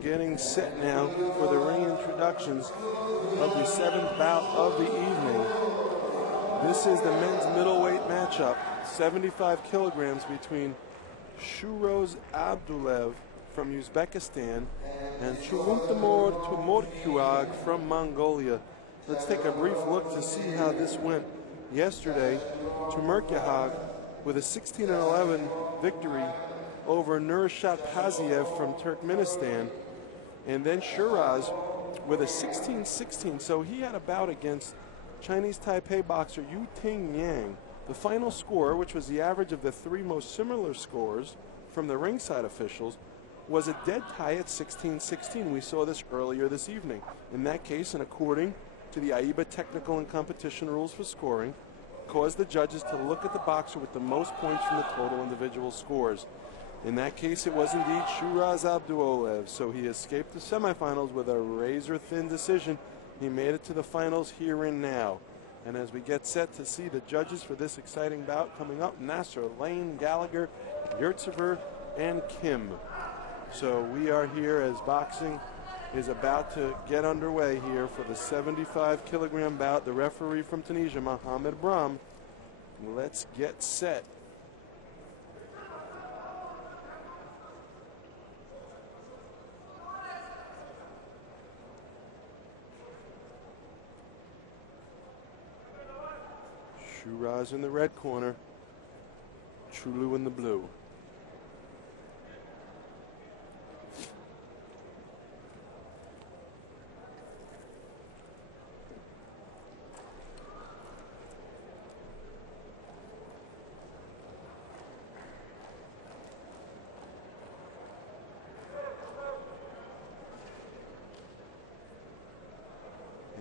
getting set now for the ring introductions of the 7th bout of the evening. This is the men's middleweight matchup, 75 kilograms, between Shuhroz ABDULLOEV from Uzbekistan and TUMURKHUYAG from Mongolia. Let's take a brief look to see how this went yesterday. TUMURKHUYAG with a 16-11 victory over Nurshadpaziev from Turkmenistan, and then Shuhroz with a 16-16. So he had a bout against Chinese Taipei boxer Yu Ting Yang. The final score, which was the average of the three most similar scores from the ringside officials, was a dead tie at 16-16. We saw this earlier this evening. In that case, and according to the AIBA technical and competition rules for scoring, caused the judges to look at the boxer with the most points from the total individual scores. In that case, it was indeed Shuhroz ABDULLOEV, so he escaped the semifinals with a razor-thin decision. He made it to the finals here and now. And as we get set to see the judges for this exciting bout coming up, Nasser, Lane, Gallagher, Yurtsever, and Kim. So we are here as boxing is about to get underway here for the 75-kilogram bout. The referee from Tunisia, Mohamed Bram. Let's get set. Shuhroz in the red corner, Chulu in the blue.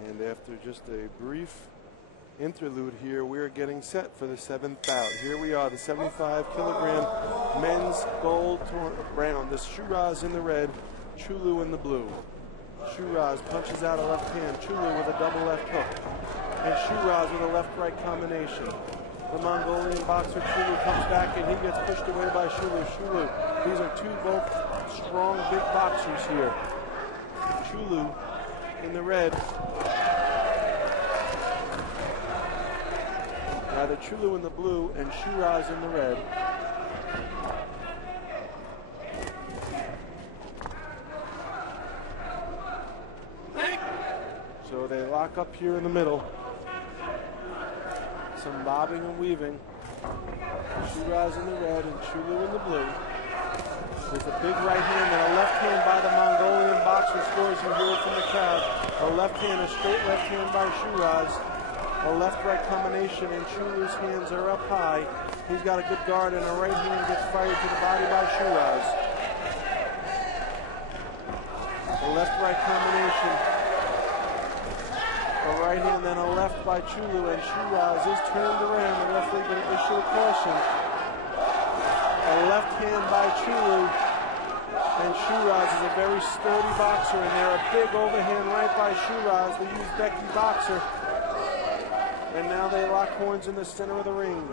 And after just a brief interlude here, we're getting set for the 7th bout. Here we are, the 75-kilogram men's gold round. This Shuhroz in the red, Chulu in the blue. Shuhroz punches out a left hand, Chulu with a double left hook, and Shuhroz with a left-right combination. The Mongolian boxer Chulu comes back and he gets pushed away by Chulu. These are two both strong, big boxers here. Chulu in the red. Either Chulu in the blue and Shuhroz in the red. So they lock up here in the middle. Some bobbing and weaving. Shuhroz in the red and Chulu in the blue. There's a big right hand and a left hand by the Mongolian boxer. Scores, you hear it from the crowd. A left hand, a straight left hand by Shuhroz. A left-right combination, and Chulu's hands are up high. He's got a good guard, and a right hand gets fired to the body by Shuhroz. A left-right combination. A right hand, then a left by Chulu, and Shuhroz is turned around. The referee going to issue a caution. A left hand by Chulu, and Shuhroz is a very sturdy boxer, and there a big overhand right by Shuhroz, the Uzbeki boxer. And now they lock horns in the center of the ring.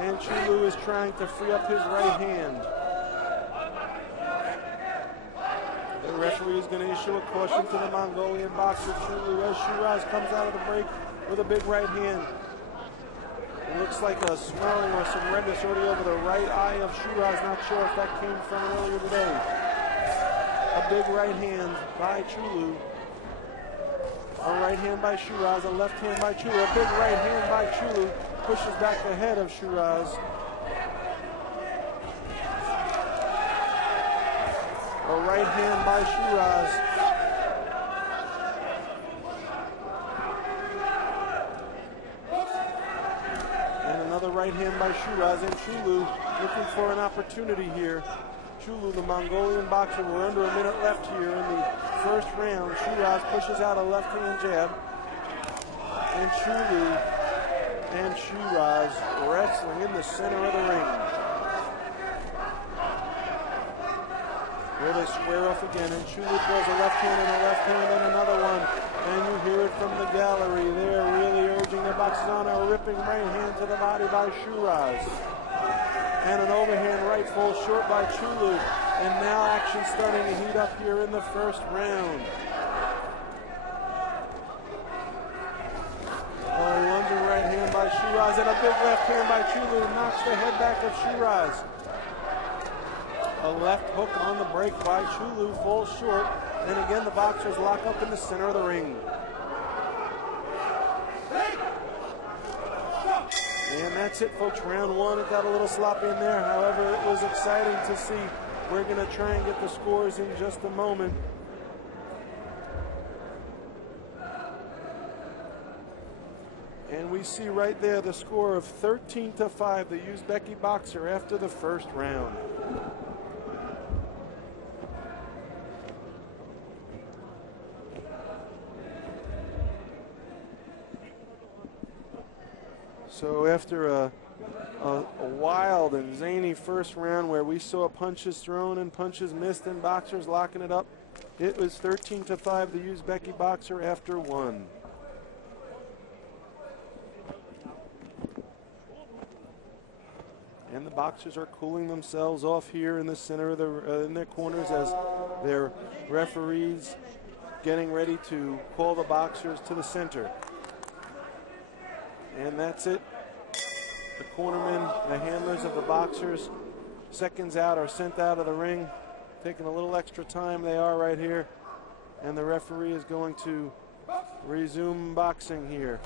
And Chulu is trying to free up his right hand. The referee is going to issue a caution to the Mongolian boxer Chulu as Shuhroz comes out of the break with a big right hand. It looks like a swelling or some redness already over the right eye of Shuhroz. Not sure if that came from earlier today. A big right hand by Chulu. A right hand by Shuhroz, a left hand by Chulu, a big right hand by Chulu, pushes back the head of Shuhroz. A right hand by Shuhroz. And another right hand by Shuhroz, and Chulu looking for an opportunity here. Chulu, the Mongolian boxer, we're under a minute left here in the first round. Shuhroz pushes out a left-hand jab. And Chulu and Shuhroz wrestling in the center of the ring. Here they square off again, and Chulu throws a left hand and a left hand and another one. And you hear it from the gallery. They're really urging the boxers on. A ripping right hand to the body by Shuhroz. And an overhand right falls short by Chulu. And now action starting to heat up here in the first round. A lunging right hand by Shuhroz and a big left hand by Chulu knocks the head back of Shuhroz. A left hook on the break by Chulu falls short. And again, the boxers lock up in the center of the ring. And that's it, folks. Round one, it got a little sloppy in there. However, it was exciting to see. We're going to try and get the scores in just a moment. And we see right there the score of 13-5, the Uzbeki boxer after the first round. So after a wild and zany first round where we saw punches thrown and punches missed and boxers locking it up, it was 13-5 the Uzbeki boxer after one. And the boxers are cooling themselves off here in the center of in their corners as their referees getting ready to call the boxers to the center. And that's it. The cornermen, the handlers of the boxers, seconds out, are sent out of the ring. Taking a little extra time, they are right here. And the referee is going to resume boxing here.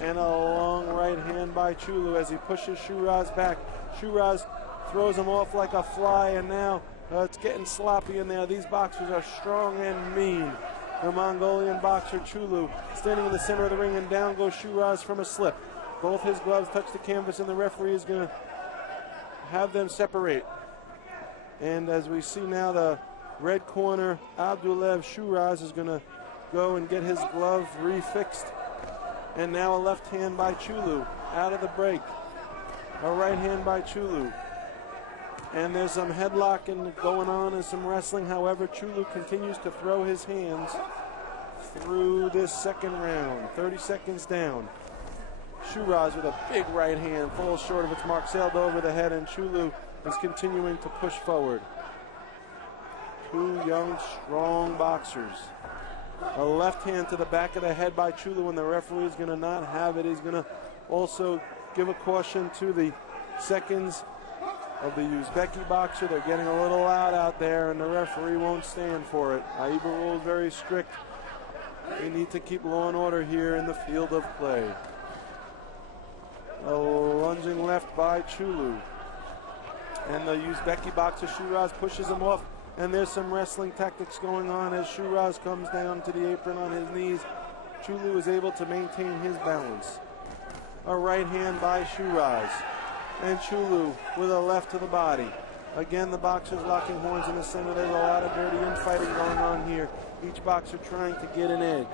And a long right hand by Chulu as he pushes Shuhroz back. Shuhroz throws him off like a fly, and now it's getting sloppy in there. These boxers are strong and mean. The Mongolian boxer Chulu standing in the center of the ring, and down goes Shuhroz from a slip. Both his gloves touch the canvas, and the referee is going to have them separate. And as we see now, the red corner, ABDULLOEV Shuhroz, is going to go and get his glove refixed. And now a left hand by Chulu out of the break. A right hand by Chulu. And there's some headlocking going on and some wrestling. However, Chulu continues to throw his hands through this second round. 30 seconds down. Shuhroz with a big right hand falls short of its mark, sailed over the head, and Chulu is continuing to push forward. Two young, strong boxers. A left hand to the back of the head by Chulu, and the referee is going to not have it. He's going to also give a caution to the seconds of the Uzbeki boxer. They're getting a little loud out there, and the referee won't stand for it. AIBA rules very strict. We need to keep law and order here in the field of play. A lunging left by Chulu. And the Uzbeki boxer Shuhroz pushes him off. And there's some wrestling tactics going on as Shuhroz comes down to the apron on his knees. Chulu is able to maintain his balance. A right hand by Shuhroz. And Chulu with a left to the body. Again, the boxers locking horns in the center. There's a lot of dirty infighting going on here. Each boxer trying to get an edge.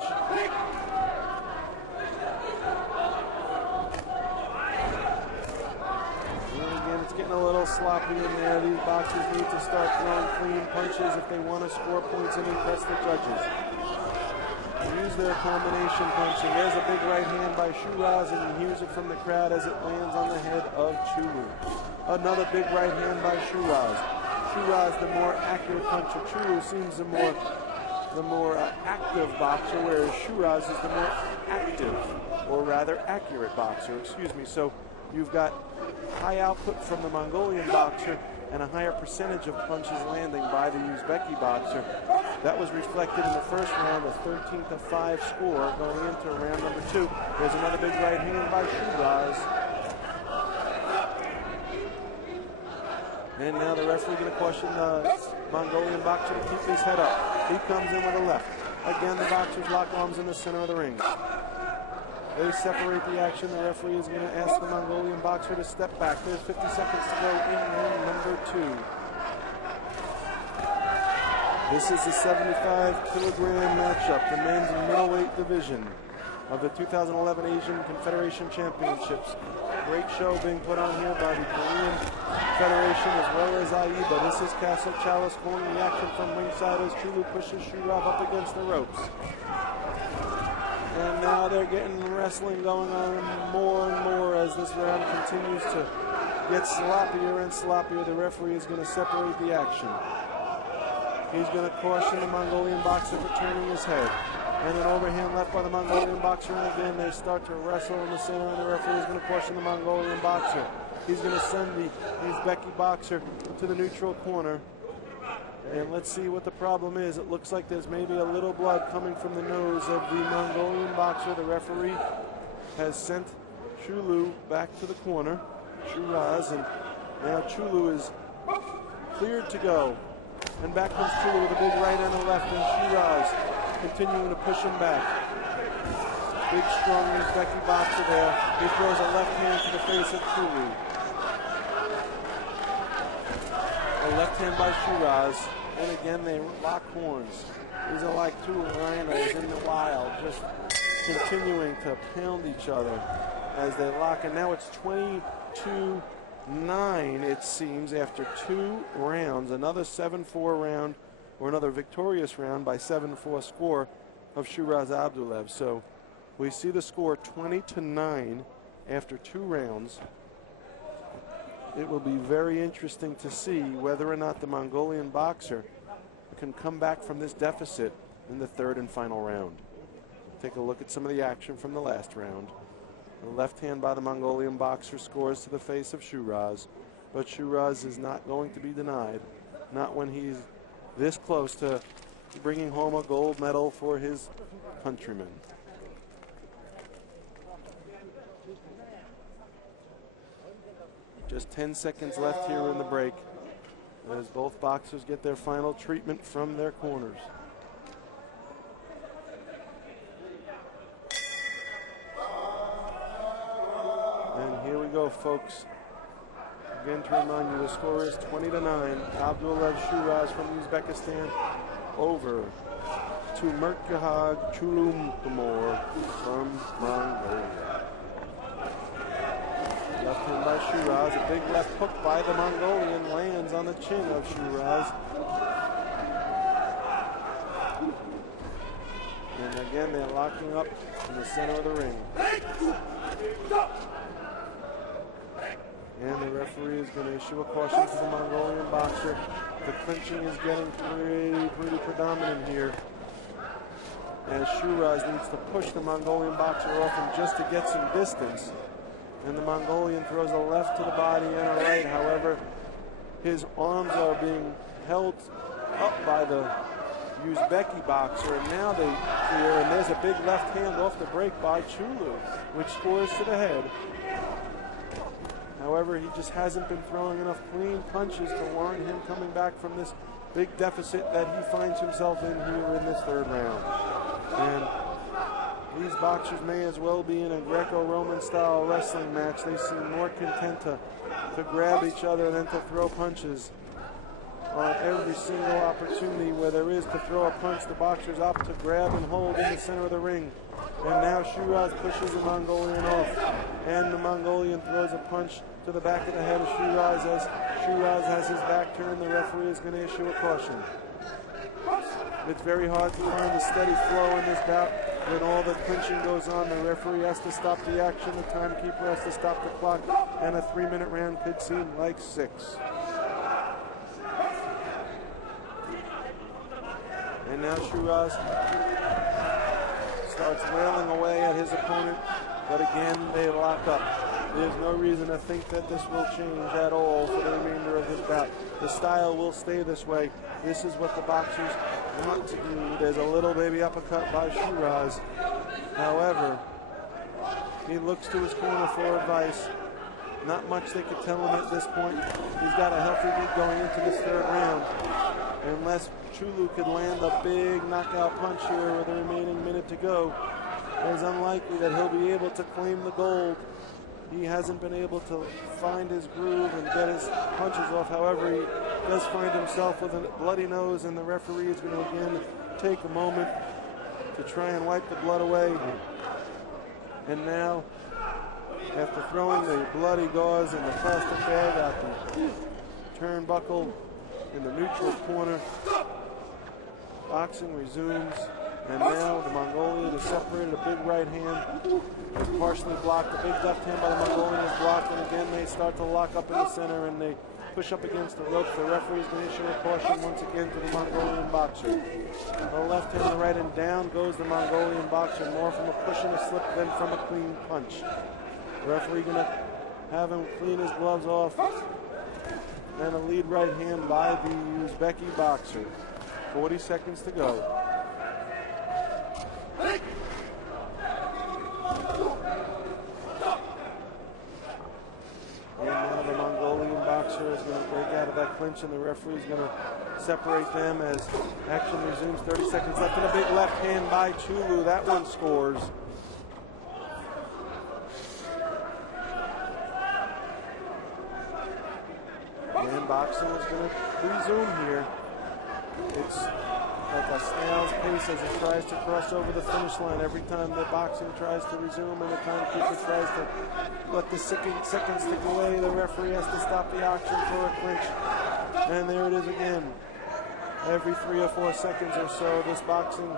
It's getting a little sloppy in there. These boxers need to start throwing clean punches if they want to score points and impress the judges. Use their combination punching. There's a big right hand by Shuhroz, and you hears it from the crowd as it lands on the head of Chulu. Another big right hand by Shuhroz. Shuhroz, the more accurate puncher. Chulu seems the more active boxer, whereas Shuhroz is the more active, or rather accurate boxer. Excuse me. So you've got high output from the Mongolian boxer and a higher percentage of punches landing by the Uzbeki boxer. That was reflected in the first round, a 13-5 score going into round number 2. There's another big right hand by Shuhroz. And now the referee going to caution the Mongolian boxer to keep his head up. He comes in with a left. Again, the boxers lock arms in the center of the ring. They separate the action. The referee is going to ask the Mongolian boxer to step back. There's 50 seconds to go in round number 2. This is the 75-kilogram matchup, the men's middleweight division of the 2011 Asian Confederation Championships. Great show being put on here by the Korean Federation as well as AIBA. This is Castle Chalice calling the action from ringside as Chulu pushes Shuhroz up against the ropes. And now they're getting wrestling going on more and more as this round continues to get sloppier and sloppier. The referee is going to separate the action. He's going to caution the Mongolian boxer for turning his head. And an overhand left by the Mongolian boxer, and again they start to wrestle in the center, and the referee is going to caution the Mongolian boxer. He's going to send the Uzbeki boxer to the neutral corner. And let's see what the problem is. It looks like there's maybe a little blood coming from the nose of the Mongolian boxer. The referee has sent Chulu back to the corner, Shuhroz, and now Chulu is cleared to go. And back comes Chulu with a big right and a left, and Shuhroz continuing to push him back. Big, strong Uzbeki boxer there. He throws a left hand to the face of Chulu. A left hand by Shuhroz, and again they lock horns. These are like two rhinos in the wild, just continuing to pound each other as they lock. And now it's 22-9, it seems, after 2 rounds. Another 7-4 round, or another victorious round by 7-4 score of Shuhroz ABDULLOEV. So we see the score 20-9 after 2 rounds. It will be very interesting to see whether or not the Mongolian boxer can come back from this deficit in the 3rd and final round. Take a look at some of the action from the last round. The left hand by the Mongolian boxer scores to the face of Shuhroz, but Shuhroz is not going to be denied, not when he's this close to bringing home a gold medal for his countrymen. Just 10 seconds left here in the break as both boxers get their final treatment from their corners. And here we go, folks. Again, to remind you, the score is 20-9. ABDULLOEV Shuhroz from Uzbekistan over TUMURKHUYAG Chuluuntumur from Mongolia. Left hand by Shuhroz, a big left hook by the Mongolian lands on the chin of Shuhroz. And again, they're locking up in the center of the ring. And the referee is going to issue a caution to the Mongolian boxer. The clinching is getting pretty predominant here, as Shuhroz needs to push the Mongolian boxer off him just to get some distance. And the Mongolian throws a left to the body and a right. However, his arms are being held up by the Uzbeki boxer, and now they clear, and there's a big left hand off the break by Chulu, which scores to the head. However, he just hasn't been throwing enough clean punches to warrant him coming back from this big deficit that he finds himself in here in this 3rd round. And these boxers may as well be in a Greco-Roman style wrestling match. They seem more content to grab each other than to throw punches. On every single opportunity where there is to throw a punch, the boxers opt to grab and hold in the center of the ring. And now Shuhroz pushes the Mongolian off, and the Mongolian throws a punch to the back of the head of Shuhroz. As Shuhroz has his back turned, the referee is going to issue a caution. It's very hard to find a steady flow in this bout. When all the clinching goes on, the referee has to stop the action, the timekeeper has to stop the clock, and a 3-minute round could seem like 6. And now Shuhroz starts wailing away at his opponent, but again they lock up. There's no reason to think that this will change at all for the remainder of this bout. The style will stay this way. This is what the boxers want to do. There's a little baby uppercut by Shuhroz. However, he looks to his corner for advice. Not much they could tell him at this point. He's got a healthy lead going into this 3rd round. Unless Chulu could land a big knockout punch here with the remaining minute to go, it's unlikely that he'll be able to claim the gold. He hasn't been able to find his groove and get his punches off. However, he does find himself with a bloody nose, and the referee is going to again take a moment to try and wipe the blood away. And now, after throwing the bloody gauze and the plastic bag out the turnbuckle in the neutral corner, boxing resumes. And now the Mongolian is separated. A big right hand is partially blocked. The big left hand by the Mongolian is blocked. And again, they start to lock up in the center, and they push up against the ropes. The referee is going to issue a caution once again to the Mongolian boxer. The left hand, the right, and down goes the Mongolian boxer, more from a push and a slip than from a clean punch. The referee going to have him clean his gloves off. And a lead right hand by the Uzbeki boxer. 40 seconds to go. And now the Mongolian boxer is going to break out of that clinch, and the referee is going to separate them as action resumes. 30 seconds left, and a big left hand by Chulu. That one scores. And boxing is going to resume here. It's like a snail's pace as it tries to cross over the finish line. Every time the boxing tries to resume and the timekeeper tries to let the seconds tick away, the referee has to stop the action for a clinch. And there it is again. Every 3 or 4 seconds or so, this boxing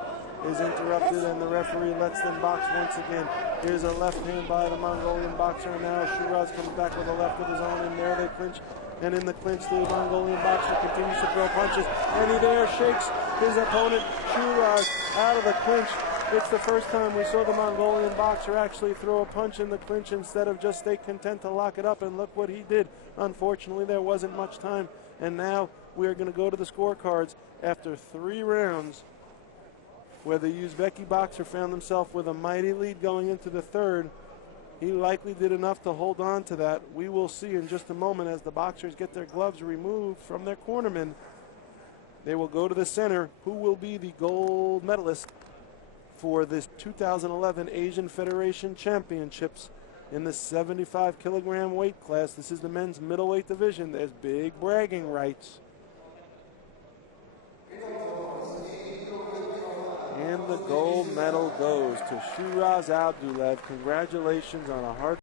is interrupted and the referee lets them box once again. Here's a left hand by the Mongolian boxer, and now Shuhroz comes back with a left of his own, and there they clinch. And in the clinch, the Mongolian boxer continues to throw punches, and he there shakes his opponent, Shuhroz, out of the clinch. It's the first time we saw the Mongolian boxer actually throw a punch in the clinch instead of just stay content to lock it up, and look what he did. Unfortunately, there wasn't much time, and now we are going to go to the scorecards after 3 rounds, where the Uzbeki boxer found himself with a mighty lead going into the 3rd. He likely did enough to hold on to that. We will see in just a moment as the boxers get their gloves removed from their cornermen. They will go to the center. Who will be the gold medalist for this 2011 Asian Federation Championships in the 75 kilogram weight class? This is the men's middleweight division. There's big bragging rights. And the gold medal goes to Shuhroz ABDULLOEV. Congratulations on a hard